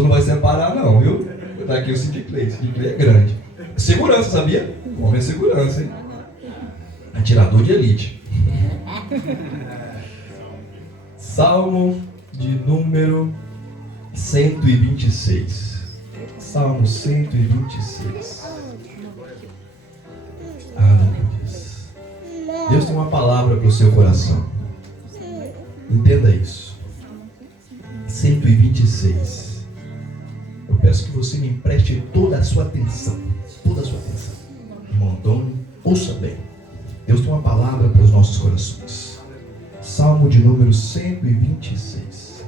pastor não vai separar não, viu? Tá aqui o Sid Clay é grande. Segurança, sabia? O homem é segurança, hein? Atirador de elite. Salmo de número 126. Salmo 126. Meu Deus. Deus tem uma palavra para o seu coração. Entenda isso. 126. Eu peço que você me empreste toda a sua atenção. Toda a sua atenção. Irmão Antônio, ouça bem. Deus tem uma palavra para os nossos corações. Salmo de número 126.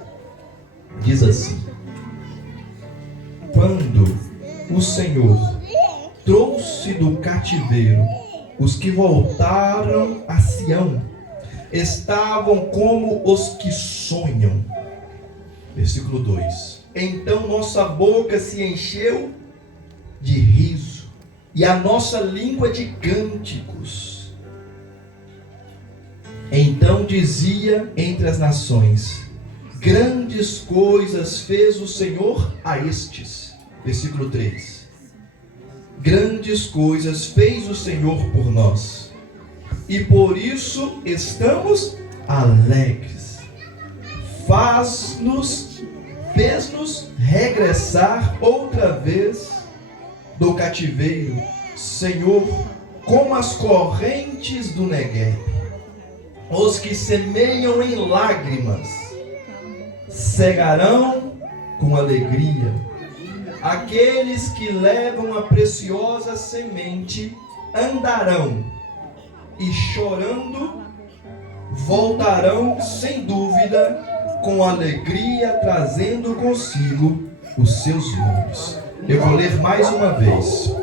Diz assim: quando o Senhor trouxe do cativeiro os que voltaram a Sião, estavam como os que sonham. Versículo 2: então nossa boca se encheu de riso e a nossa língua de cânticos. Então dizia entre as nações: grandes coisas fez o Senhor a estes. Versículo 3: grandes coisas fez o Senhor por nós, e por isso estamos alegres. Fez-nos regressar outra vez do cativeiro, Senhor, como as correntes do Negueb. Os que semeiam em lágrimas cegarão com alegria. Aqueles que levam a preciosa semente andarão e chorando voltarão sem dúvida com alegria, trazendo consigo os seus molhos. Eu vou ler mais uma vez.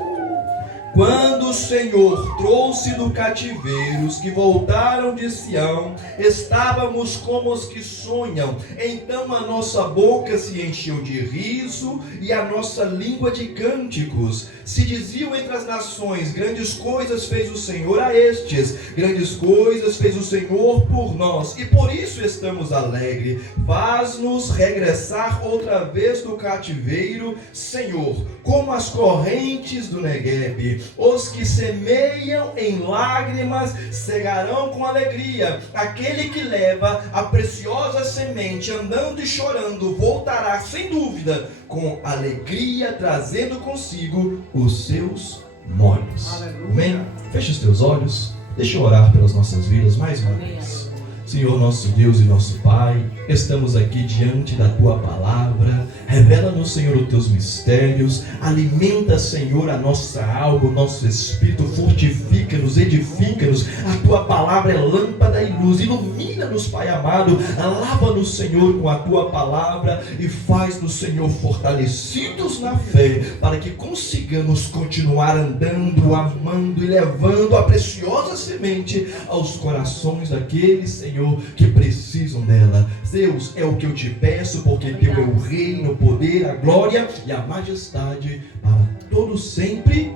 Quando o Senhor trouxe do cativeiro os que voltaram de Sião, estávamos como os que sonham. Então a nossa boca se encheu de riso e a nossa língua de cânticos. Se diziam entre as nações: grandes coisas fez o Senhor a estes, grandes coisas fez o Senhor por nós, e por isso estamos alegres. Faz-nos regressar outra vez do cativeiro, Senhor, como as correntes do Negueb. Os que semeiam em lágrimas cegarão com alegria. Aquele que leva a preciosa semente andando e chorando voltará sem dúvida com alegria, trazendo consigo os seus molhos. Amém? Feche os teus olhos. Deixa eu orar pelas nossas vidas mais uma vez. Senhor, nosso Deus e nosso Pai, estamos aqui diante da Tua palavra. Revela-nos, Senhor, os Teus mistérios. Alimenta, Senhor, a nossa alma, o nosso espírito. Fortifica-nos, edifica-nos. A Tua palavra é lâmpada e luz. Ilumina-nos, Pai amado. Lava-nos, Senhor, com a Tua palavra e faz-nos, Senhor, fortalecidos na fé, para que consigamos continuar andando, amando e levando a preciosa semente aos corações daqueles, Senhor, que precisam dela. Deus, é o que eu te peço, porque Teu é o reino, o poder, a glória e a majestade para todos sempre.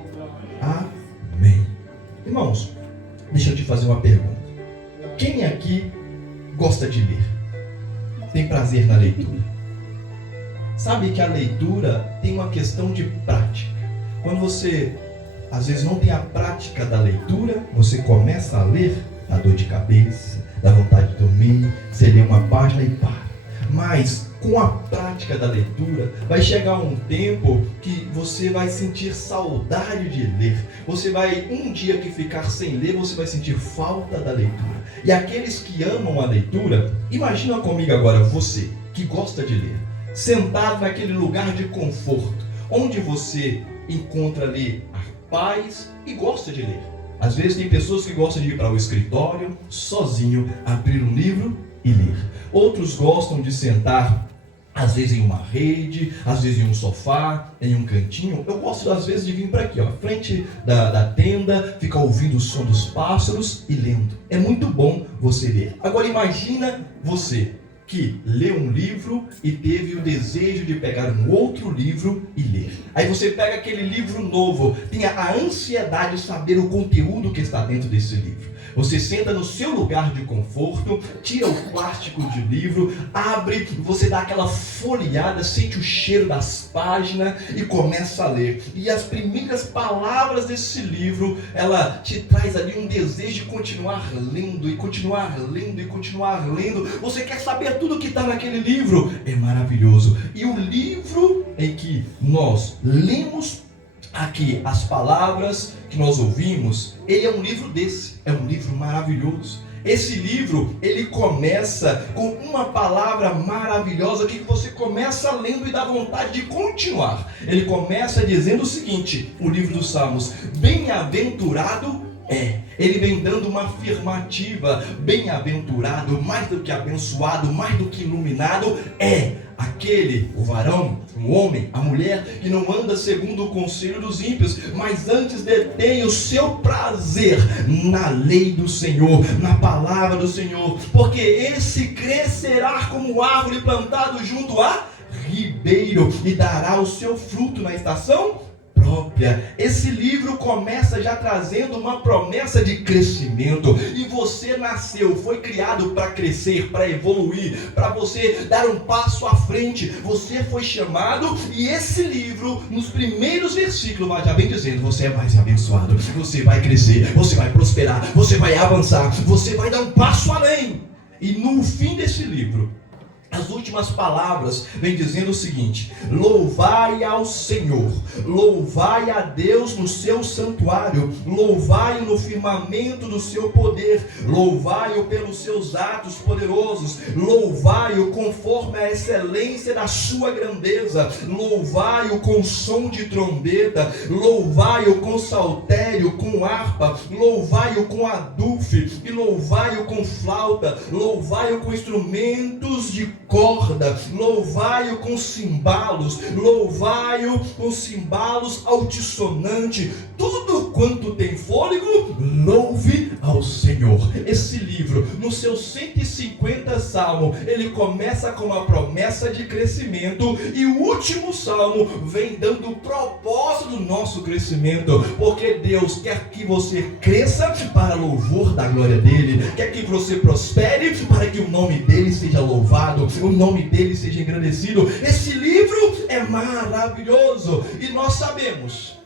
Amém. Irmãos, deixa eu te fazer uma pergunta. Quem aqui gosta de ler? Tem prazer na leitura? Sabe que a leitura tem uma questão de prática. Quando você, às vezes, não tem a prática da leitura, você começa a ler, dá dor de cabeça, dá vontade de dormir, você lê uma página e para. Mas com a prática da leitura, vai chegar um tempo que você vai sentir saudade de ler. Você vai, um dia que ficar sem ler, você vai sentir falta da leitura. E aqueles que amam a leitura, imagina comigo agora você, que gosta de ler, sentado naquele lugar de conforto, onde você encontra ali a paz e gosta de ler. Às vezes tem pessoas que gostam de ir para o escritório, sozinho, abrir um livro e ler. Outros gostam de sentar, às vezes em uma rede, às vezes em um sofá, em um cantinho. Eu gosto às vezes de vir para aqui, frente da tenda, ficar ouvindo o som dos pássaros e lendo. É muito bom você ler. Agora imagina você, que lê um livro e teve o desejo de pegar um outro livro e ler. Aí você pega aquele livro novo, tem a ansiedade de saber o conteúdo que está dentro desse livro. Você senta no seu lugar de conforto, tira o plástico de livro, abre, você dá aquela folheada, sente o cheiro das páginas e começa a ler. E as primeiras palavras desse livro, ela te traz ali um desejo de continuar lendo e continuar lendo e continuar lendo. Você quer saber tudo que está naquele livro? É maravilhoso. E o livro em que nós lemos aqui as palavras que nós ouvimos, ele é um livro desse, é um livro maravilhoso. Esse livro, ele começa com uma palavra maravilhosa que você começa lendo e dá vontade de continuar. Ele começa dizendo o seguinte, o livro dos Salmos: bem-aventurado é. Ele vem dando uma afirmativa: bem-aventurado, mais do que abençoado, mais do que iluminado, é aquele, o varão, o homem, a mulher, que não anda segundo o conselho dos ímpios, mas antes detém o seu prazer na lei do Senhor, na palavra do Senhor, porque esse crescerá como árvore plantado junto a ribeiro e dará o seu fruto na estação própria. Esse livro começa já trazendo uma promessa de crescimento, e você nasceu, foi criado para crescer, para evoluir, para você dar um passo à frente. Você foi chamado, e esse livro, nos primeiros versículos, já vem dizendo: você é mais abençoado, você vai crescer, você vai prosperar, você vai avançar, você vai dar um passo além. E no fim desse livro, as últimas palavras vem dizendo o seguinte: louvai ao Senhor, louvai a Deus no seu santuário, louvai-o no firmamento do seu poder, louvai-o pelos seus atos poderosos, louvai-o conforme a excelência da sua grandeza, louvai-o com som de trombeta, louvai-o com saltério, com harpa, louvai-o com adufe, e louvai-o com flauta, louvai-o com instrumentos de corda, louvai-o com cimbalos, louvai-o com cimbalos altissonante, tudo quanto tem fôlego, louve ao Senhor. Esse livro, no seu 150 salmo, ele começa com uma promessa de crescimento, e o último salmo vem dando o propósito do nosso crescimento, porque Deus quer que você cresça para louvor da glória dele, quer que você prospere para que o nome dele seja louvado, o nome dele seja engrandecido. Esse livro é maravilhoso, e nós sabemos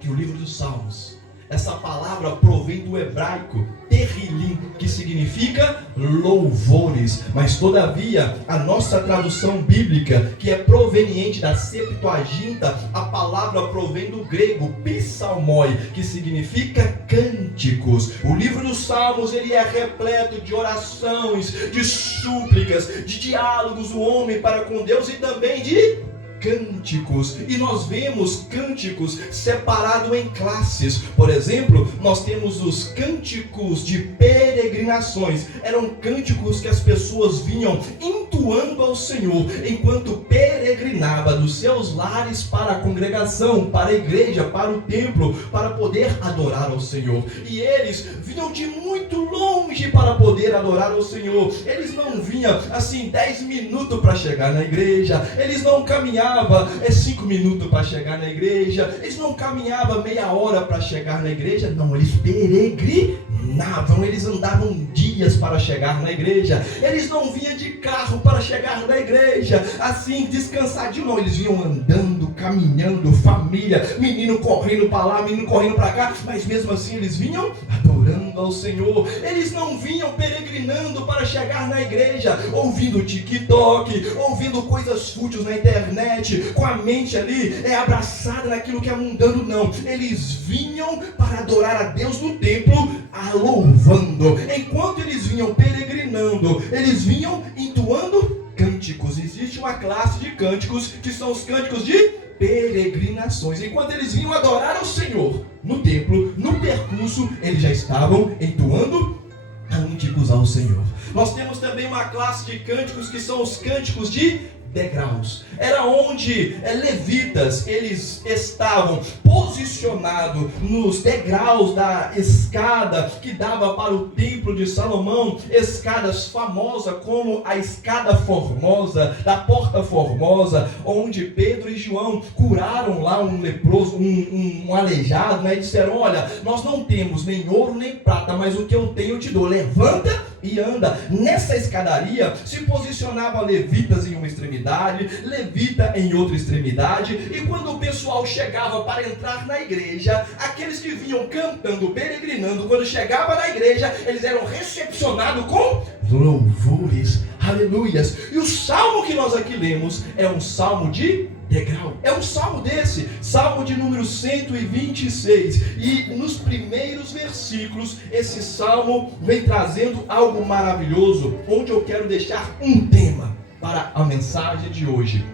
que o livro dos Salmos, essa palavra provém do hebraico terrilim, que significa louvores, mas todavia a nossa tradução bíblica, que é proveniente da Septuaginta, a palavra provém do grego psalmoi, que significa cânticos. O livro dos Salmos, ele é repleto de orações, de súplicas, de diálogos do homem para com Deus, e também de cânticos. E nós vemos cânticos separados em classes. Por exemplo, nós temos os cânticos de peregrinações. Eram cânticos que as pessoas vinham entoando ao Senhor enquanto peregrinava dos seus lares para a congregação, para a igreja, para o templo, para poder adorar ao Senhor. E eles vinham de muito longe para poder adorar ao Senhor. Eles não vinham assim 10 minutos para chegar na igreja, eles não caminhavam 5 minutos para chegar na igreja, eles não caminhavam meia hora para chegar na igreja, não, eles peregrinavam, eles andavam dias para chegar na igreja, eles não vinham de carro para chegar na igreja, assim, descansadinho, não, eles vinham andando, caminhando, família, menino correndo para lá, menino correndo para cá, mas mesmo assim eles vinham adorando ao Senhor. Eles não vinham peregrinando para chegar na igreja, ouvindo TikTok, ouvindo coisas fúteis na internet, com a mente ali abraçada naquilo que é mundano, não. Eles vinham para adorar a Deus no templo, louvando. Enquanto eles vinham peregrinando, eles vinham entoando cânticos. Existe uma classe de cânticos que são os cânticos de peregrinações. Enquanto eles vinham adorar ao Senhor no templo, no percurso, eles já estavam entoando cânticos ao Senhor. Nós temos também uma classe de cânticos que são os cânticos de degraus. Era onde levitas, eles estavam posicionados nos degraus da escada que dava para o templo de Salomão, escadas famosas como a escada formosa, da porta formosa, onde Pedro e João curaram lá um leproso, um aleijado, né? E disseram: olha, nós não temos nem ouro nem prata, mas o que eu tenho eu te dou, levanta e anda. Nessa escadaria se posicionavam levitas em uma extremidade, levita em outra extremidade, e quando o pessoal chegava para entrar na igreja, aqueles que vinham cantando, peregrinando, quando chegava na igreja, eles eram recepcionados com louvores, aleluias. E o salmo que nós aqui lemos é um salmo de degrau, é um salmo desse, salmo de número 126, e nos primeiros versículos esse salmo vem trazendo algo maravilhoso, onde eu quero deixar um tema para a mensagem de hoje: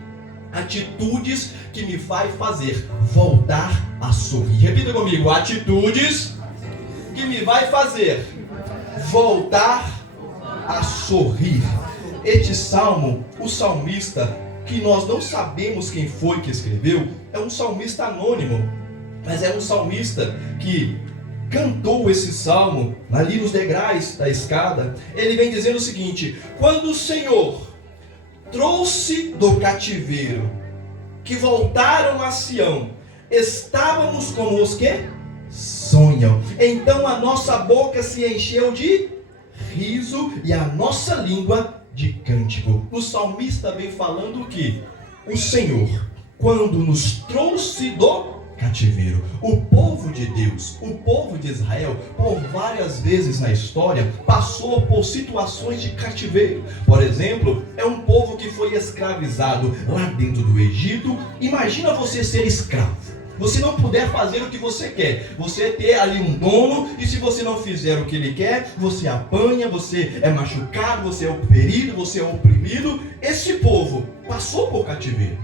atitudes que me vai fazer voltar a sorrir. Repita comigo: atitudes que me vai fazer voltar a sorrir. Este salmo, o salmista, que nós não sabemos quem foi que escreveu, é um salmista anônimo, mas é um salmista que cantou esse salmo ali nos degraus da escada. Ele vem dizendo o seguinte: quando o Senhor trouxe do cativeiro, que voltaram a Sião, estávamos como os que sonham. Então a nossa boca se encheu de riso e a nossa língua de cântico. O salmista vem falando que o Senhor, quando nos trouxe do cativeiro, o povo de Deus, o povo de Israel, por várias vezes na história, passou por situações de cativeiro. Por exemplo, é um povo que foi escravizado lá dentro do Egito. Imagina você ser escravo, você não puder fazer o que você quer, você ter ali um dono, e se você não fizer o que ele quer, você apanha, você é machucado, você é ferido, você é oprimido. Esse povo passou por cativeiro,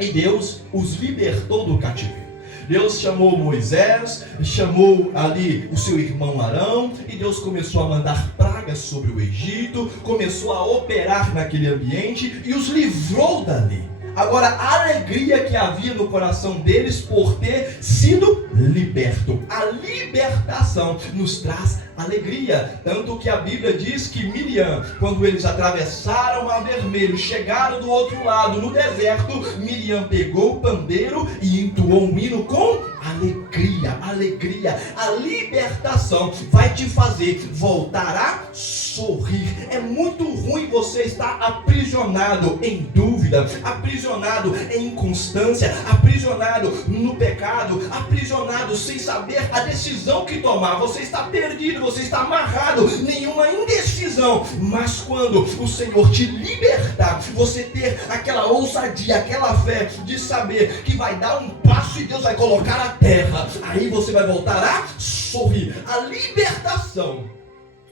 e Deus os libertou do cativeiro. Deus chamou Moisés, chamou ali o seu irmão Arão, e Deus começou a mandar pragas sobre o Egito, começou a operar naquele ambiente e os livrou dali. Agora, a alegria que havia no coração deles por ter sido liberto. A libertação nos traz alegria. Tanto que a Bíblia diz que Miriam, quando eles atravessaram o Mar Vermelho, chegaram do outro lado, no deserto, Miriam pegou o pandeiro e entoou um hino com alegria. Alegria. A libertação vai te fazer voltar a sorrir. É muito ruim você estar aprisionado em dúvida, aprisionado em inconstância, aprisionado no pecado, aprisionado sem saber a decisão que tomar. Você está perdido, você está amarrado, nenhuma indecisão. Mas quando o Senhor te libertar, você ter aquela ousadia, aquela fé de saber que vai dar um passo e Deus vai colocar a terra, aí você vai voltar a sorrir. A libertação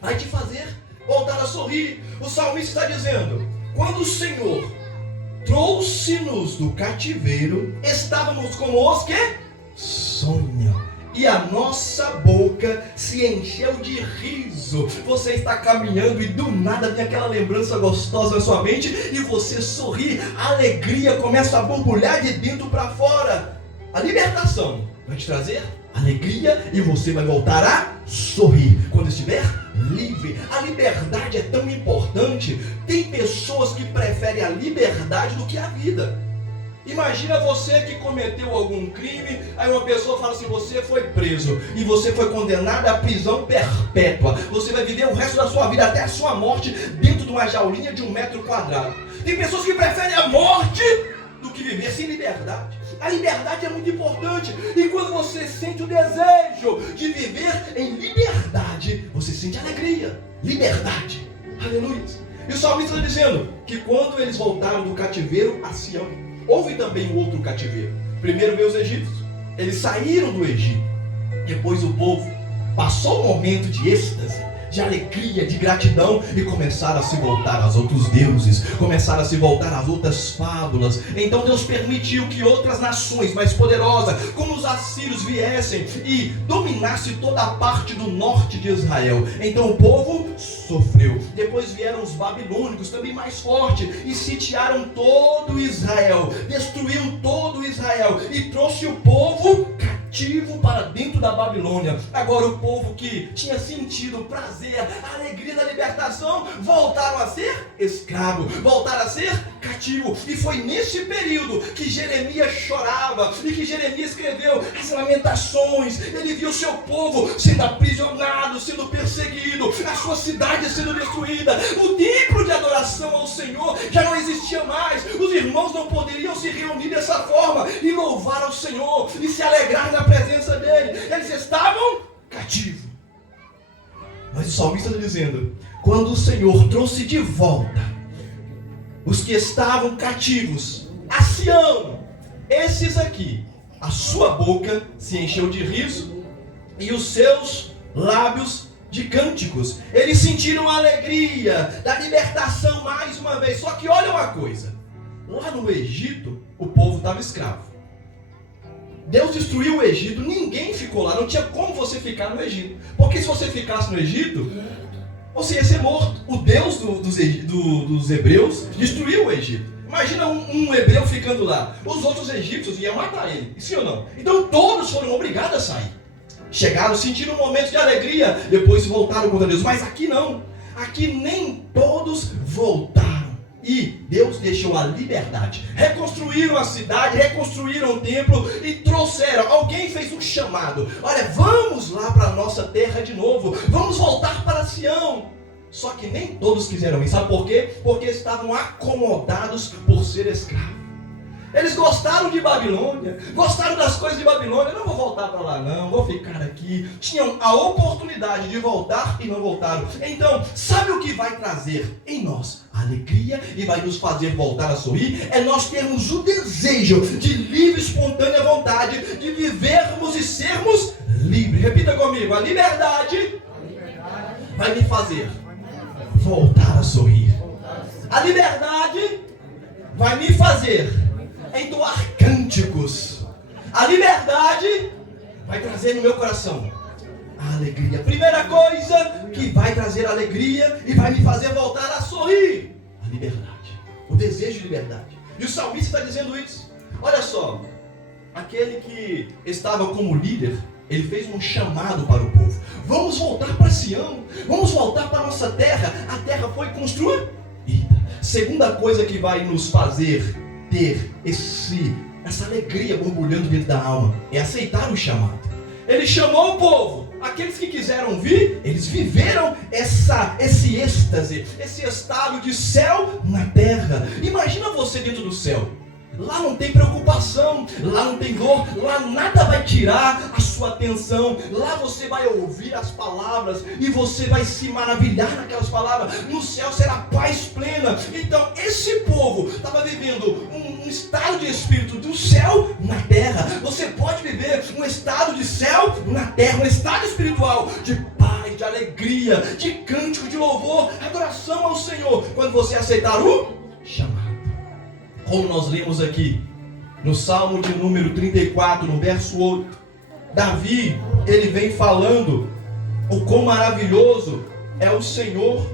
vai te fazer voltar a sorrir. O salmista está dizendo: quando o Senhor trouxe-nos do cativeiro, estávamos como os que sonham, e a nossa boca se encheu de riso. Você está caminhando e do nada vem aquela lembrança gostosa na sua mente e você sorri. A alegria começa a borbulhar de dentro para fora. A libertação vai te trazer alegria e você vai voltar a sorrir quando estiver livre. A liberdade é tão importante. Tem pessoas que preferem a liberdade do que a vida. Imagina você que cometeu algum crime, aí uma pessoa fala assim: você foi preso e você foi condenado à prisão perpétua. Você vai viver o resto da sua vida até a sua morte dentro de uma jaulinha de 1 metro quadrado. Tem pessoas que preferem a morte do que viver sem liberdade. A liberdade é muito importante, e quando você sente o desejo de viver em liberdade, você sente alegria, liberdade, aleluia. E o salmista está dizendo que quando eles voltaram do cativeiro a Sião, houve também um outro cativeiro. Primeiro veio os egípcios, eles saíram do Egito. Depois o povo passou um momento de êxtase, de alegria, de gratidão, e começaram a se voltar aos outros deuses, começaram a se voltar às outras fábulas. Então Deus permitiu que outras nações mais poderosas, como os assírios, viessem e dominassem toda a parte do norte de Israel. Então o povo sofreu. Depois vieram os babilônicos, também mais fortes, e sitiaram todo Israel, destruiu todo Israel e trouxe o povo cativo para dentro da Babilônia. Agora o povo que tinha sentido o prazer, a alegria da libertação, voltaram a ser escravo, voltaram a ser cativo. E foi nesse período que Jeremias chorava e que Jeremias escreveu as lamentações. Ele viu seu povo sendo aprisionado, sendo perseguido, a sua cidade sendo destruída, o templo de adoração ao Senhor já não existia mais, os irmãos não poderiam se reunir dessa forma e louvar ao Senhor e se alegrar na presença dele. Eles estavam cativos. Mas o salmista está dizendo: quando o Senhor trouxe de volta os que estavam cativos a Sião, esses aqui, a sua boca se encheu de riso e os seus lábios de cânticos. Eles sentiram a alegria da libertação mais uma vez. Só que olha uma coisa, lá no Egito o povo estava escravo. Deus destruiu o Egito, ninguém ficou lá, não tinha como você ficar no Egito, porque se você ficasse no Egito, você ia ser morto. O Deus dos hebreus destruiu o Egito. Imagina um hebreu ficando lá, os outros egípcios iam matar ele, sim ou não? Então todos foram obrigados a sair. Chegaram, sentiram um momento de alegria, depois voltaram contra Deus. Mas aqui não, aqui nem todos voltaram. E Deus deixou a liberdade. Reconstruíram a cidade, reconstruíram o templo e trouxeram. Alguém fez um chamado: olha, vamos lá para a nossa terra de novo, vamos voltar para Sião. Só que nem todos quiseram ir. Sabe por quê? Porque estavam acomodados por ser escravos. Eles gostaram de Babilônia, gostaram das coisas de Babilônia. Não vou voltar para lá não, vou ficar aqui. Tinham a oportunidade de voltar e não voltaram. Então, sabe o que vai trazer em nós a alegria e vai nos fazer voltar a sorrir? É nós termos o desejo de livre, espontânea vontade de vivermos e sermos livres. Repita comigo: a liberdade vai me fazer voltar a sorrir. A liberdade vai me fazer entoar cânticos. A liberdade vai trazer no meu coração a alegria. Primeira coisa que vai trazer alegria e vai me fazer voltar a sorrir: a liberdade, o desejo de liberdade. E o salmista está dizendo isso. Olha só, aquele que estava como líder, ele fez um chamado para o povo: vamos voltar para Sião, vamos voltar para a nossa terra. A terra foi construída. Segunda coisa que vai nos fazer ter essa alegria borbulhando dentro da alma é aceitar o chamado. Ele chamou o povo, aqueles que quiseram vir, eles viveram esse êxtase, esse estado de céu na terra. Imagina você dentro do céu. Lá não tem preocupação, lá não tem dor, lá nada vai tirar a sua atenção. Lá você vai ouvir as palavras e você vai se maravilhar naquelas palavras. No céu será paz plena. Então esse povo estava vivendo um estado de espírito do céu na terra. Você pode viver um estado de céu na terra, um estado espiritual de paz, de alegria, de cântico, de louvor, adoração ao Senhor, quando você aceitar o chamado. Como nós lemos aqui no Salmo de número 34, no verso 8, Davi, ele vem falando o quão maravilhoso é o Senhor.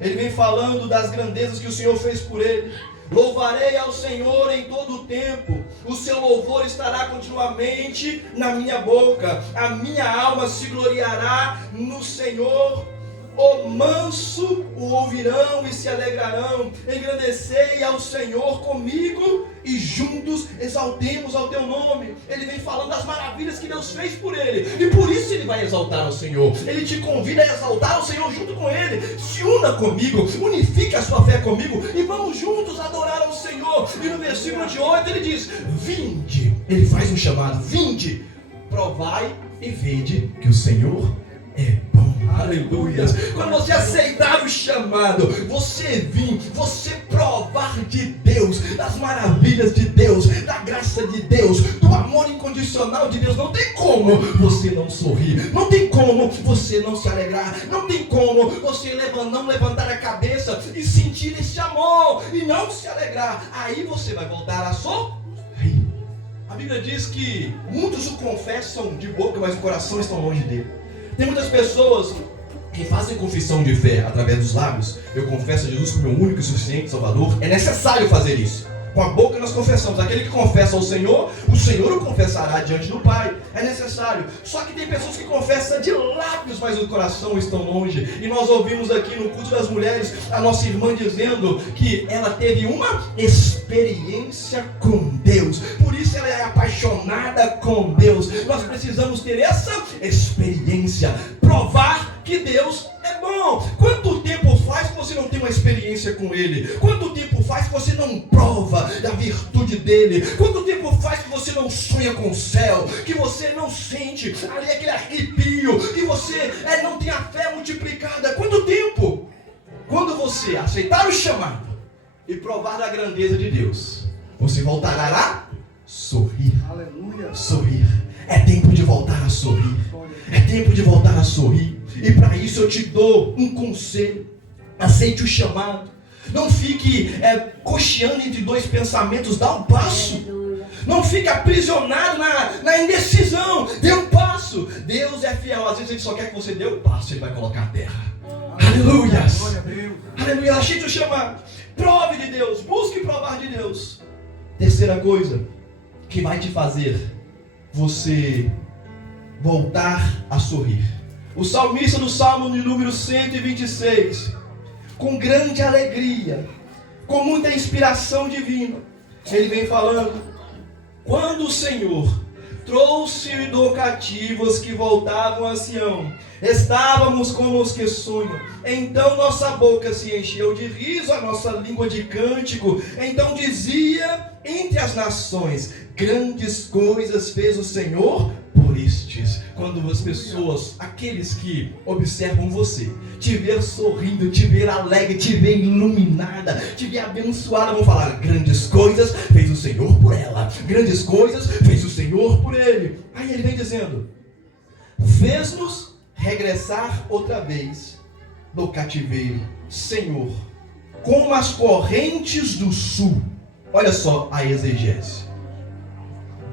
Ele vem falando das grandezas que o Senhor fez por ele. Louvarei ao Senhor em todo o tempo, o seu louvor estará continuamente na minha boca. A minha alma se gloriará no Senhor. O manso o ouvirão e se alegrarão. Engrandecei ao Senhor comigo e juntos exaltemos ao teu nome. Ele vem falando das maravilhas que Deus fez por ele, e por isso ele vai exaltar ao Senhor. Ele te convida a exaltar ao Senhor junto com ele. Se una comigo, unifique a sua fé comigo e vamos juntos adorar ao Senhor. E no versículo de 8 ele diz: vinde. Ele faz um chamado: vinde, provai e vede que o Senhor é bom. Aleluia. Quando você aceitar o chamado, você vir, você provar de Deus, das maravilhas de Deus, da graça de Deus, do amor incondicional incondicional de Deus, não tem como você não sorrir, não tem como você não se alegrar, não tem como você não levantar a cabeça e sentir esse amor e não se alegrar. Aí você vai voltar a sorrir. A Bíblia diz que muitos o confessam de boca, mas o coração está longe dele. Tem muitas pessoas que fazem confissão de fé através dos lábios. Eu confesso a Jesus como meu único e suficiente Salvador. É necessário fazer isso. Com a boca nós confessamos. Aquele que confessa ao Senhor, o Senhor o confessará diante do Pai. É necessário. Só que tem pessoas que confessam de lábios, mas o coração estão longe. E nós ouvimos aqui no culto das mulheres a nossa irmã dizendo que ela teve uma experiência com Deus. Por isso ela é apaixonada com Deus. Nós precisamos ter essa experiência. Provar que Deus é bom. Quanto tempo faz que você não tem uma experiência com Ele? Quanto tempo faz que você não prova da virtude dEle? Quanto tempo faz que você não sonha com o céu? Que você não sente ali aquele arrepio? Que você não tem a fé multiplicada? Quanto tempo? Quando você aceitar o chamado e provar da grandeza de Deus, você voltará a sorrir. Aleluia. Sorrir. É tempo de voltar a sorrir. É tempo de voltar a sorrir. E para isso eu te dou um conselho. Aceite o chamado. Não fique cocheando entre dois pensamentos. Dá um passo. Não fique aprisionado na indecisão. Dê um passo. Deus é fiel. Às vezes Ele só quer que você dê um passo. Ele vai colocar a terra. Aleluia. Aleluia. Aceite o chamado. Prove de Deus. Busque provar de Deus. Terceira coisa que vai te fazer você voltar a sorrir. O salmista do Salmo de número 126, com grande alegria, com muita inspiração divina, ele vem falando: quando o Senhor trouxe do cativo os que voltavam a Sião, estávamos como os que sonham. Então nossa boca se encheu de riso, a nossa língua de cântico. Então dizia entre as nações: grandes coisas fez o Senhor por estes. Quando as pessoas, aqueles que observam você, te ver sorrindo, te ver alegre, te ver iluminada, te ver abençoada, vão falar: grandes coisas fez o Senhor por ela, grandes coisas fez o Senhor por ele. Aí ele vem dizendo: fez-nos regressar outra vez do cativeiro, Senhor, como as correntes do sul. Olha só a exegese.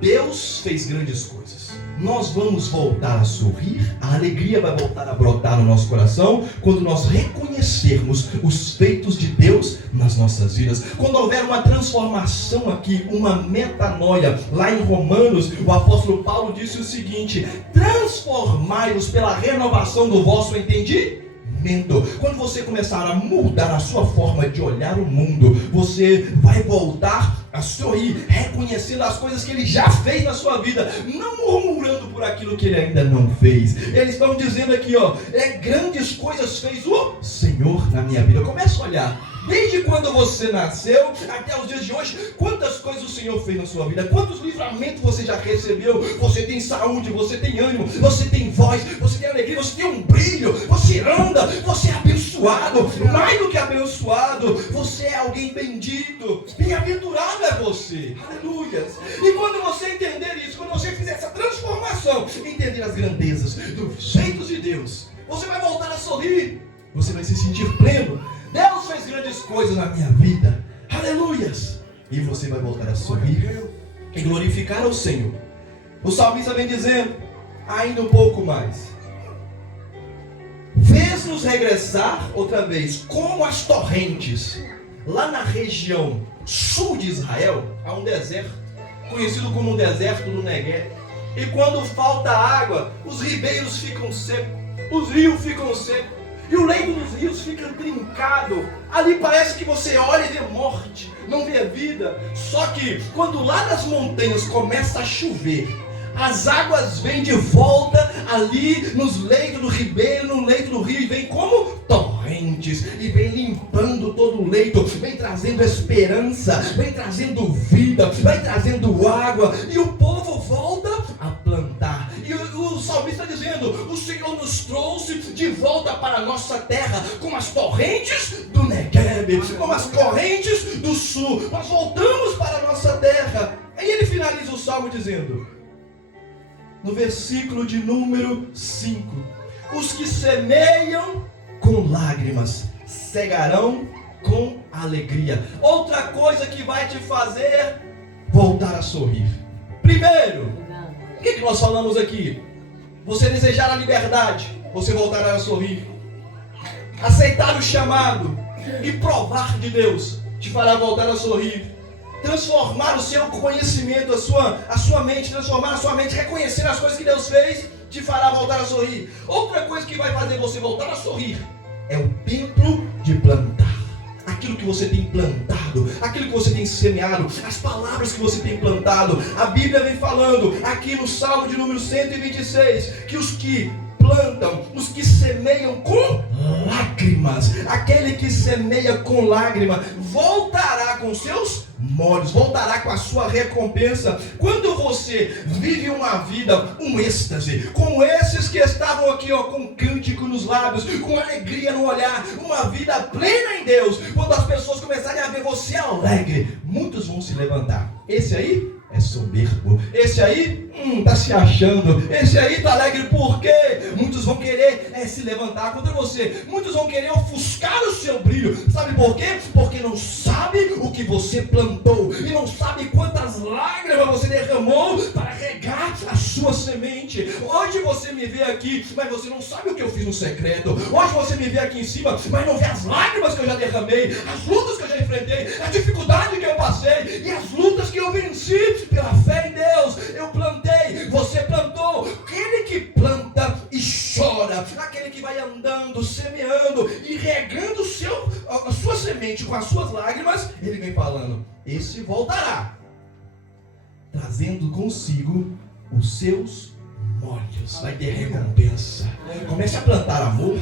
Deus fez grandes coisas. Nós vamos voltar a sorrir, a alegria vai voltar a brotar no nosso coração quando nós reconhecermos os feitos de Deus nas nossas vidas. Quando houver uma transformação aqui, uma metanoia. Lá em Romanos, o apóstolo Paulo disse o seguinte: transformai-os pela renovação do vosso entendimento. Quando você começar a mudar a sua forma de olhar o mundo, você vai voltar a sorrir, reconhecendo as coisas que Ele já fez na sua vida, não murmurando por aquilo que Ele ainda não fez. Eles estão dizendo aqui, grandes coisas fez o Senhor na minha vida. Começa a olhar, desde quando você nasceu até os dias de hoje, quantas coisas o Senhor fez na sua vida, quantos livramentos você já recebeu. Você tem saúde, você tem ânimo, você tem voz, você tem alegria, você tem um brilho, você anda, você é abençoado, mais do que abençoado, você é alguém bendito, bem-aventurado é você. Aleluia. E quando você entender isso, quando você fizer essa transformação, entender as grandezas dos feitos de Deus, você vai voltar a sorrir, você vai se sentir pleno. Deus fez grandes coisas na minha vida, aleluias, e você vai voltar a sorrir e glorificar ao Senhor. O salmista vem dizendo ainda um pouco mais: fez-nos regressar outra vez como as torrentes. Lá na região sul de Israel há um deserto, conhecido como o deserto do Negueb. E quando falta água, os ribeiros ficam secos, os rios ficam secos, e o leito dos rios fica trincado. Ali parece que você olha e vê morte, não vê vida. Só que quando lá nas montanhas começa a chover, as águas vêm de volta ali nos leitos do ribeiro, no leito do rio, e vem como torrentes, e vem limpando todo o leito, vem trazendo esperança, vem trazendo vida, vem trazendo água, e o povo volta a plantar. E o salmista está dizendo: o Senhor nos trouxe de volta para a nossa terra, como as torrentes do Negueb, como as correntes do sul. Nós voltamos para a nossa terra. Aí ele finaliza o salmo dizendo: no versículo de número 5. Os que semeiam com lágrimas cegarão com alegria. Outra coisa que vai te fazer voltar a sorrir. Primeiro, o que nós falamos aqui? Você desejar a liberdade, você voltará a sorrir. Aceitar o chamado e provar de Deus te fará voltar a sorrir. Transformar o seu conhecimento, a sua mente, transformar a sua mente, reconhecer as coisas que Deus fez, te fará voltar a sorrir. Outra coisa que vai fazer você voltar a sorrir é o tempo de plantar. Aquilo que você tem plantado, aquilo que você tem semeado, as palavras que você tem plantado. A Bíblia vem falando aqui no Salmo de número 126, que os que plantam, os que semeiam com lágrimas, aquele que semeia com lágrima, voltará com seus molhos, voltará com a sua recompensa. Quando você vive uma vida, um êxtase, como esses que estavam aqui, com cântico nos lábios, com alegria no olhar, uma vida plena em Deus, quando as pessoas começarem a ver você alegre, muitos vão se levantar. Esse aí é soberbo, esse aí está se achando, esse aí está alegre porque muitos vão querer se levantar contra você, muitos vão querer ofuscar o seu brilho. Sabe por quê? Porque não sabe o que você plantou e não sabe quantas lágrimas você derramou para regar a sua semente. Hoje você me vê aqui, mas você não sabe o que eu fiz no secreto. Hoje você me vê aqui em cima, mas não vê as lágrimas que eu já derramei, as lutas que eu já enfrentei, a dificuldade que eu passei e as lutas que eu venci pela fé em Deus. Eu plantei, você plantou. Aquele que planta e chora, aquele que vai andando, semeando e regando a sua semente com as suas lágrimas, ele vem falando, esse voltará, trazendo consigo os seus molhos. Vai ter recompensa. Comece a plantar amor,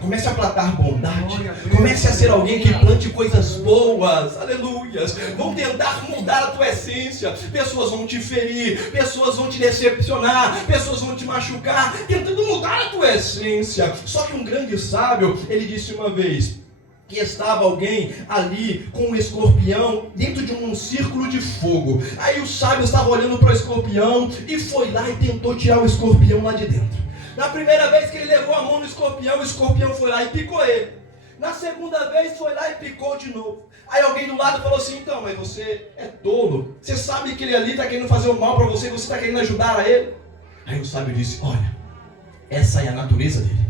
comece a plantar bondade, comece a ser alguém que plante coisas boas, aleluias. Vão tentar mudar a tua essência, pessoas vão te ferir, pessoas vão te decepcionar, pessoas vão te machucar, tentando mudar a tua essência. Só que um grande sábio, ele disse uma vez que estava alguém ali com um escorpião dentro de um círculo de fogo. Aí o sábio estava olhando para o escorpião e foi lá e tentou tirar o escorpião lá de dentro. Na primeira vez que ele levou a mão no escorpião, o escorpião foi lá e picou ele. Na segunda vez foi lá e picou de novo. Aí alguém do lado falou assim, então, mas você é tolo, você sabe que ele ali está querendo fazer o mal para você, você está querendo ajudar a ele? Aí o sábio disse, olha, essa é a natureza dele.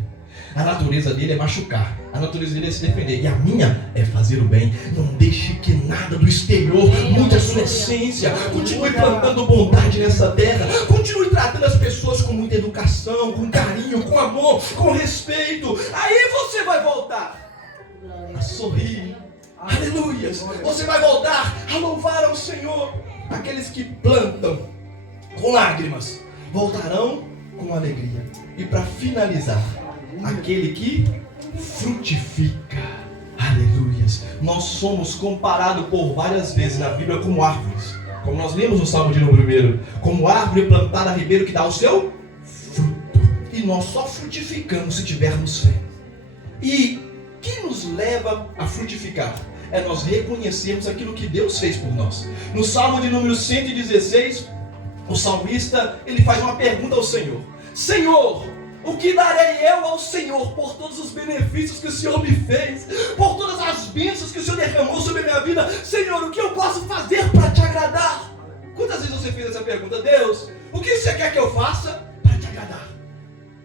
A natureza dele é machucar, a natureza dele é se defender, e a minha é fazer o bem. Não deixe que nada do exterior mude a sua essência. Continue plantando bondade nessa terra, continue tratando as pessoas com muita educação, com carinho, com amor, com respeito. Aí você vai voltar a sorrir, aleluias. Você vai voltar a louvar ao Senhor. Aqueles que plantam com lágrimas voltarão com alegria. E para finalizar, aquele que frutifica, aleluias. Nós somos comparados por várias vezes na Bíblia como árvores, como nós lemos no Salmo de número 1, como árvore plantada a ribeiro que dá o seu fruto. E nós só frutificamos se tivermos fé. E o que nos leva a frutificar? É nós reconhecermos aquilo que Deus fez por nós. No Salmo de número 116, o salmista, ele faz uma pergunta ao Senhor: Senhor, o que darei eu ao Senhor por todos os benefícios que o Senhor me fez, por todas as bênçãos que o Senhor derramou sobre a minha vida? Senhor, o que eu posso fazer para te agradar? Quantas vezes você fez essa pergunta? Deus, o que você quer que eu faça para te agradar?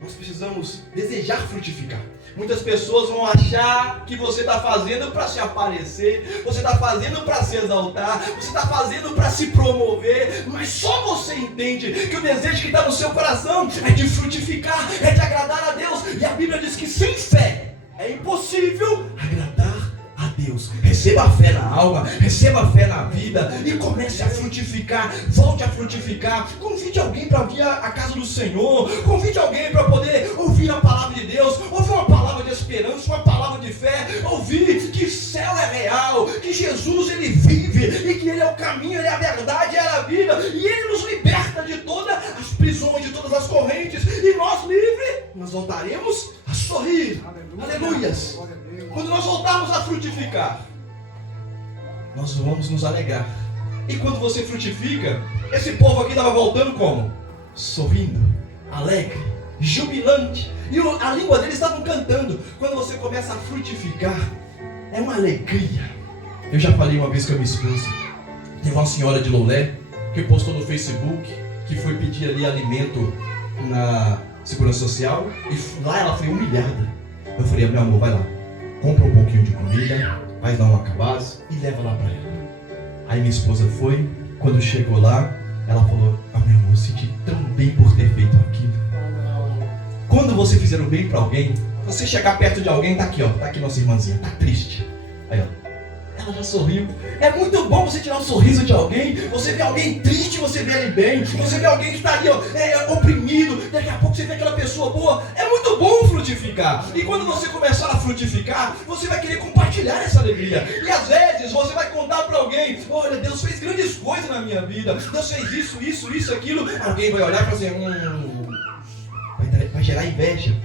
Nós precisamos desejar frutificar. Muitas pessoas vão achar que você está fazendo para se aparecer, você está fazendo para se exaltar, você está fazendo para se promover, mas só você entende que o desejo que está no seu coração é de frutificar, é de agradar a Deus. E a Bíblia diz que sem fé é impossível agradar a Deus. Receba a fé na alma, receba a fé na vida e comece a frutificar. Volte a frutificar. Convide alguém para vir à casa do Senhor, convide alguém para poder ouvir a palavra de Deus, ouvir uma palavra de esperança, uma palavra de fé, ouvir que o céu é real, que Jesus ele vive e que ele é o caminho, ele é a verdade, ele é a vida, e ele nos liberta de todas as prisões, de todas as correntes, e nós livres, nós voltaremos a sorrir. Aleluias. Quando nós voltarmos a frutificar, nós vamos nos alegrar. E quando você frutifica, esse povo aqui estava voltando como? Sorrindo. alegre, jubilante. E a língua deles estavam cantando. Quando você começa a frutificar, é uma alegria. Eu já falei uma vez com a minha esposa. Teve uma senhora de Loulé que postou no Facebook que foi pedir ali alimento na Segurança Social. E lá ela foi humilhada. Eu falei, meu amor, vai lá, compra um pouquinho de comida, faz lá uma cabaz e leva lá para ela. Aí minha esposa foi. Quando chegou lá, ela falou, meu amor, eu senti tão bem por ter feito aquilo. Quando você fizer o bem para alguém, você chegar perto de alguém, tá aqui, ó, tá aqui nossa irmãzinha, tá triste. Aí, ó, ela já sorriu. É muito bom você tirar um sorriso de alguém. Você vê alguém triste, você vê ele bem. Você vê alguém que está ali, ó, oprimido. Daqui a pouco você vê aquela pessoa boa. É muito bom frutificar. E quando você começar a frutificar, você vai querer compartilhar essa alegria. E às vezes você vai contar para alguém, olha, Deus fez grandes coisas na minha vida. Deus fez isso, aquilo. Alguém vai olhar e falar assim, vai gerar inveja.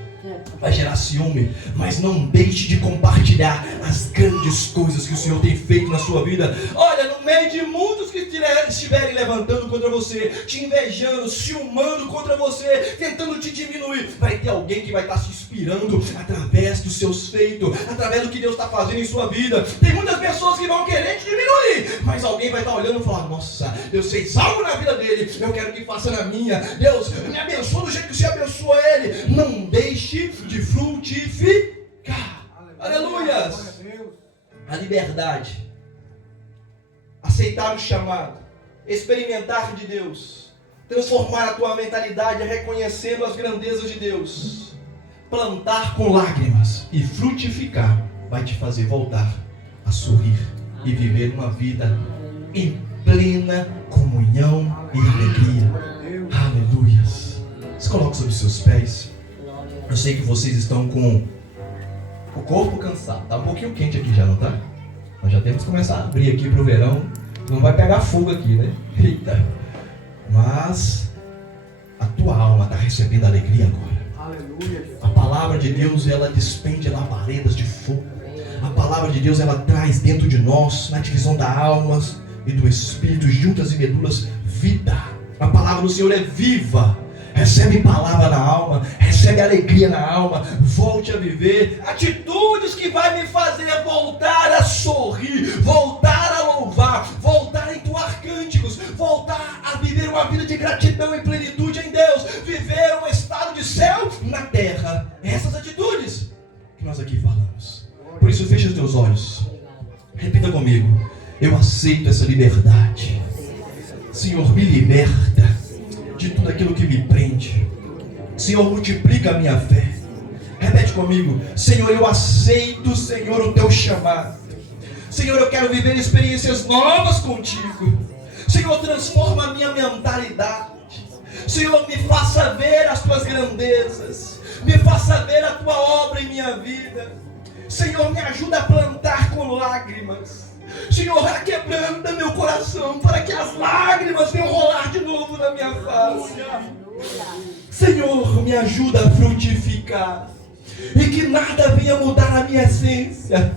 Vai gerar ciúme, mas não deixe de compartilhar as grandes coisas que o Senhor tem feito na sua vida. Olha, no meio de muitos que estiverem levantando contra você, te invejando, ciumando contra você, tentando te diminuir, vai ter alguém que vai estar se inspirando através dos seus feitos, através do que Deus está fazendo em sua vida. Tem muitas pessoas que vão querer te diminuir, mas alguém vai estar olhando e falar, nossa, Deus fez algo na vida dele, eu quero que faça na minha. Deus, me abençoa do jeito que você abençoa ele. Não deixe de frutificar. Aleluias. A liberdade, aceitar o chamado, experimentar de Deus, transformar a tua mentalidade reconhecendo as grandezas de Deus, plantar com lágrimas e frutificar vai te fazer voltar a sorrir e viver uma vida em plena comunhão e alegria. Aleluias. Se coloque sobre os seus pés. Eu sei que vocês estão com o corpo cansado. Está um pouquinho quente aqui já, não tá? Nós já temos que começar a abrir aqui para o verão. Não vai pegar fogo aqui, né? Eita. Mas a tua alma está recebendo alegria agora. Aleluia. A palavra de Deus, ela despende labaredas de fogo. A palavra de Deus, ela traz dentro de nós, na divisão da alma e do espírito, juntas e medulas, vida. A palavra do Senhor é viva. Recebe palavra na alma, recebe alegria na alma, volte a viver atitudes que vai me fazer voltar a sorrir, voltar a louvar, voltar a entoar cânticos, voltar a viver uma vida de gratidão e plenitude em Deus, viver um estado de céu na terra. Essas atitudes que nós aqui falamos. Por isso, feche os teus olhos, repita comigo, eu aceito essa liberdade. Senhor, me liberta de tudo aquilo que me prende. Senhor, multiplica a minha fé. Repete comigo, Senhor, eu aceito, Senhor, o teu chamado. Senhor, eu quero viver experiências novas contigo. Senhor, transforma a minha mentalidade. Senhor, me faça ver as tuas grandezas, me faça ver a tua obra em minha vida. Senhor, me ajuda a plantar com lágrimas. Senhor, quebranta meu coração para que as lágrimas venham rolar de novo na minha face. Senhor, me ajuda a frutificar e que nada venha mudar a minha essência,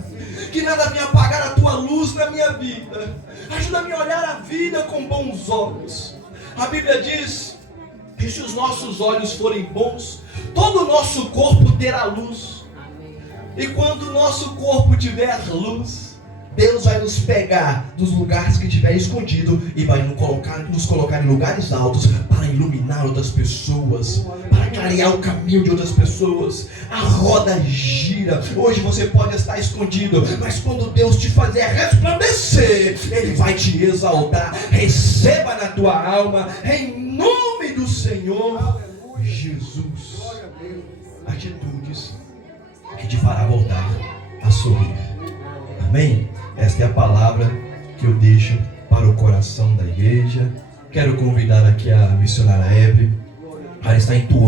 que nada venha apagar a tua luz na minha vida. Ajuda-me a olhar a vida com bons olhos. A Bíblia diz que se os nossos olhos forem bons, todo o nosso corpo terá luz. E quando o nosso corpo tiver luz, Deus vai nos pegar dos lugares que estiver escondido e vai nos colocar em lugares altos para iluminar outras pessoas, para clarear o caminho de outras pessoas. A roda gira. Hoje você pode estar escondido, mas quando Deus te fazer resplandecer, Ele vai te exaltar. Receba na tua alma, em nome do Senhor Jesus, atitudes que te fará voltar a sorrir. Amém? Esta é a palavra que eu deixo para o coração da igreja. Quero convidar aqui a missionária Hebe para estar entoando